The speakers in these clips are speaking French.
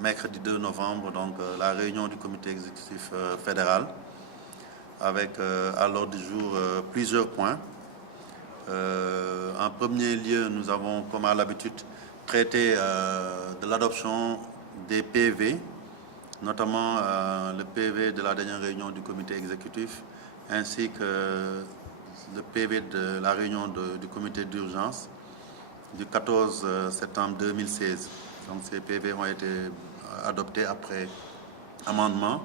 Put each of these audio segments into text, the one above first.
Mercredi 2 novembre, donc la réunion du comité exécutif fédéral avec à l'ordre du jour plusieurs points. En premier lieu, nous avons, comme à l'habitude, traité de l'adoption des PV, notamment le PV de la dernière réunion du comité exécutif, ainsi que le PV de la réunion du comité d'urgence du 14 septembre 2016. Donc ces PV ont été adoptés après amendement.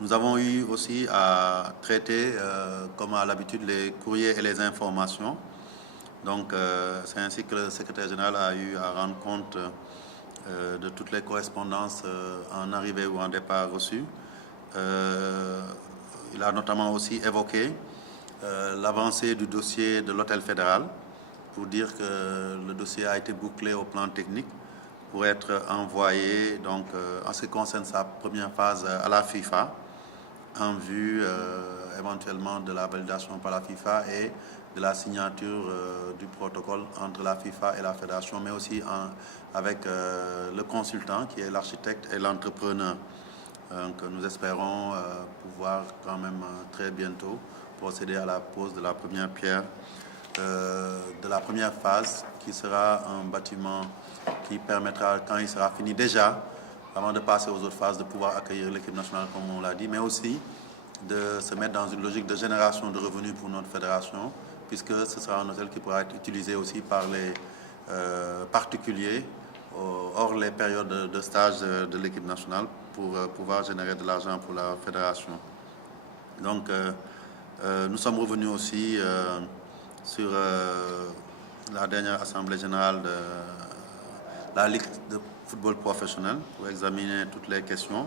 Nous avons eu aussi à traiter, comme à l'habitude, les courriers et les informations. Donc c'est ainsi que le secrétaire général a eu à rendre compte de toutes les correspondances en arrivée ou en départ reçues. Il a notamment aussi évoqué l'avancée du dossier de l'hôtel fédéral pour dire que le dossier a été bouclé au plan technique pour être envoyé, donc, en ce qui concerne sa première phase, à la FIFA, en vue éventuellement de la validation par la FIFA et de la signature du protocole entre la FIFA et la fédération, mais aussi avec le consultant qui est l'architecte et l'entrepreneur. Donc nous espérons pouvoir quand même très bientôt procéder à la pose de la première pierre de la première phase, qui sera un bâtiment qui permettra, quand il sera fini déjà, avant de passer aux autres phases, de pouvoir accueillir l'équipe nationale comme on l'a dit, mais aussi de se mettre dans une logique de génération de revenus pour notre fédération, puisque ce sera un hôtel qui pourra être utilisé aussi par les particuliers hors les périodes de stage de l'équipe nationale pour pouvoir générer de l'argent pour la fédération. Donc nous sommes revenus aussi sur la dernière assemblée générale de la Ligue de football professionnel pour examiner toutes les questions.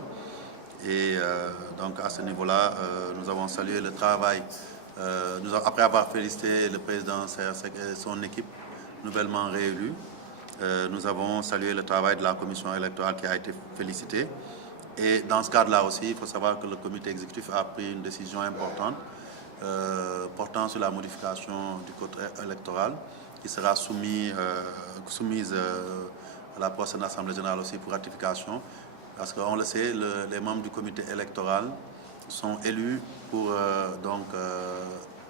Et donc à ce niveau-là, nous avons salué le travail. Après avoir félicité le président CRSEC et son équipe nouvellement réélue, nous avons salué le travail de la commission électorale qui a été félicitée. Et dans ce cadre-là aussi, il faut savoir que le comité exécutif a pris une décision importante portant sur la modification du code électoral qui sera soumise à la prochaine Assemblée générale aussi pour ratification. Parce qu'on le sait, les membres du comité électoral sont élus pour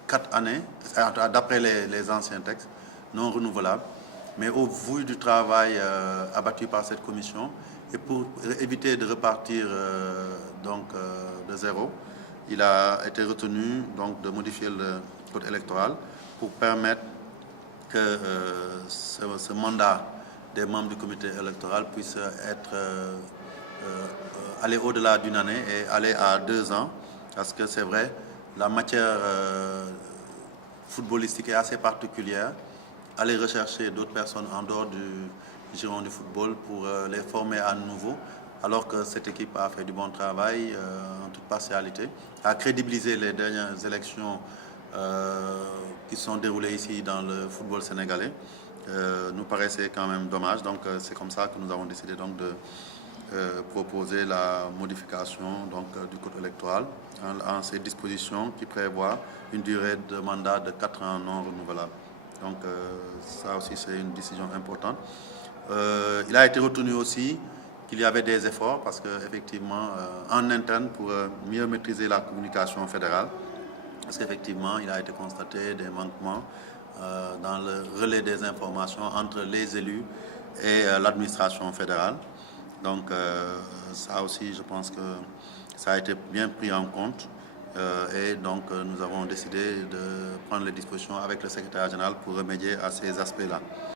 4 années, d'après les anciens textes, non renouvelables. Mais au vu du travail abattu par cette commission, et pour éviter de repartir de zéro, il a été retenu donc, de modifier le code électoral pour permettre que ce mandat des membres du comité électoral puisse être aller au-delà d'une année et aller à 2 ans, parce que c'est vrai, la matière footballistique est assez particulière. Aller rechercher d'autres personnes en dehors du giron du football pour les former à nouveau, alors que cette équipe a fait du bon travail en toute partialité, a crédibilisé les dernières élections qui sont déroulées ici dans le football sénégalais, nous paraissait quand même dommage. Donc c'est comme ça que nous avons décidé donc de proposer la modification du code électoral en ces dispositions qui prévoient une durée de mandat de 4 ans non renouvelable. Donc ça aussi c'est une décision importante. Il a été retenu aussi qu'il y avait des efforts parce qu'effectivement en interne pour mieux maîtriser la communication fédérale, parce qu'effectivement il a été constaté des manquements dans le relais des informations entre les élus et l'administration fédérale. Donc ça aussi je pense que ça a été bien pris en compte. Et donc nous avons décidé de prendre les dispositions avec le secrétaire général pour remédier à ces aspects-là.